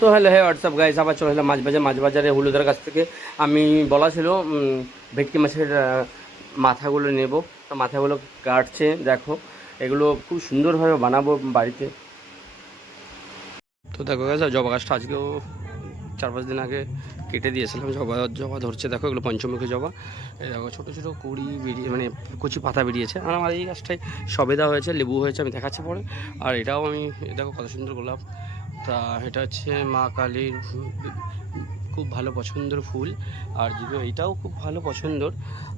তো hello WhatsApp guys, আবার চলে এলাম মাছ বাজারে হলুদের কাছ থেকে। আমি বলা ছিল ভেটকি মাছের মাথাগুলো নেব, তো মাথাগুলো কাটছে দেখো। এগুলো খুব সুন্দরভাবে বানাবো বাড়িতে। তো দেখো গাছ, জবা গাছটা আজকেও 4-5 দিন আগে কেটে দিয়েছিলাম। জবা জবা ধরছে দেখো, এগুলো পঞ্চমুখী জবা। এই দেখো ছোটো ছোটো কুড়ি বেরিয়ে, মানে কচি পাতা বেরিয়েছে। আর আমার এই গাছটায় সবেদা হয়েছে, লেবু হয়েছে, আমি দেখাচ্ছি পরে। আর এটাও আমি দেখো কত সুন্দর গোলাপ। তা এটা হচ্ছে মা কালীর খুব ভালো পছন্দের ফুল। আর যদিও এইটাও খুব ভালো পছন্দর,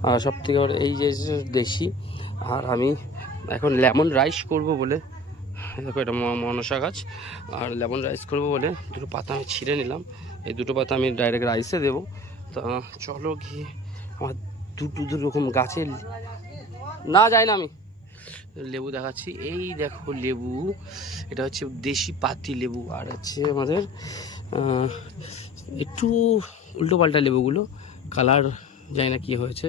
আর সব থেকে এই যে দেশি। আর আমি এখন লেমন রাইস করব বলে, দেখো এটা মনসা গাছ। আর লেমন রাইস করব বলে দুটো পাতা আমি ছিঁড়ে নিলাম। এই দুটো পাতা আমি ডাইরেক্ট রাইসে দেবো। তা চলো গিয়ে আমার দুটো রকম গাছের না যায় না, আমি লেবু দেখাচ্ছি। এই দেখো লেবু, এটা হচ্ছে দেশি পাতি লেবু। আর হচ্ছে আমাদের একটু উল্টো পাল্টা লেবুগুলো, কালার জানি না কী হয়েছে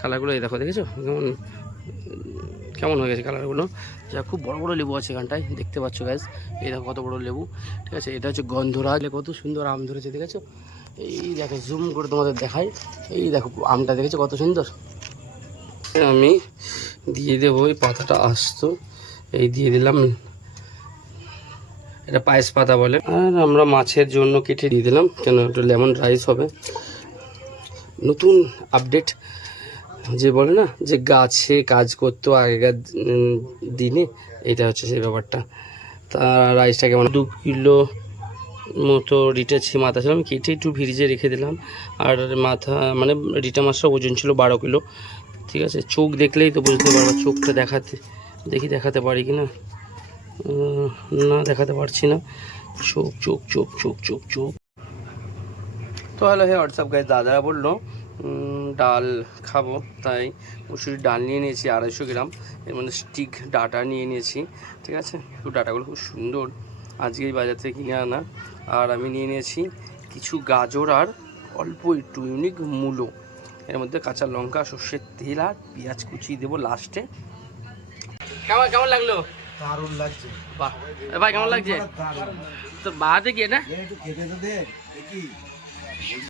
কালারগুলো। এই দেখো, দেখেছো কেমন কেমন হয়ে গেছে কালারগুলো। যা খুব বড় বড় লেবু আছে এখানটায়, দেখতে পাচ্ছ গ্যাস। এই দেখো কত বড় লেবু, ঠিক আছে। এটা হচ্ছে গন্ধরাজ, কত সুন্দর আম ধরেছে দেখেছো। এই দেখো জুম করে তোমাদের দেখাই, এই দেখো আমটা দেখেছো কত সুন্দর। আমি দিয়ে দেবো এই পাতাটা আসতো, এই দিয়ে দিলাম। এটা পায়েস পাতা বলে। আর আমরা মাছের জন্য কেটে দিয়ে দিলাম, কেন একটু লেমন রাইস হবে। নতুন আপডেট যে বলে না, যে গাছে কাজ করতো আগেকার দিনে, এটা হচ্ছে সেই ব্যাপারটা। তা রাইসটা কেমন 2 কিলো মতো রিটা মাথা ছিল, আমি কেটে একটু ফ্রিজে রেখে দিলাম। আর মাথা মানে রিটা মাছটা ওজন ছিল 12 কিলো, ঠিক আছে। চোখ দেখলেই তো বুঝতে পারবো, চোখটা দেখাতে পারি কি না। না, দেখাতে পারছি না। চোখ চোখ চোখ চোখ চোখ চোখ তো হ্যালো হোয়াটসঅ্যাপ গাইস, দাদারা বললো ডাল খাবো, তাই মুসুরির ডাল নিয়ে নিয়েছি 250 গ্রাম। এর মধ্যে স্টিক ডাটা নিয়ে নিয়েছি, ঠিক আছে। তো ডাটাগুলো খুব সুন্দর, আজকেই বাজার থেকে কিনে আনা। আর আমি নিয়ে নিয়েছি কিছু গাজর আর অল্প একটু ইউনিক মূলো। এর মধ্যে কাঁচা লঙ্কা, সর্ষের তেল আর পেঁয়াজ কুচিয়ে দেবো লাস্টে। কেমন কেমন লাগলো? দারুণ লাগছে। বাহ ভাই, কেমন লাগছে? তো বাহাতে গিয়ে না একটু খেতে তো দে দেখি।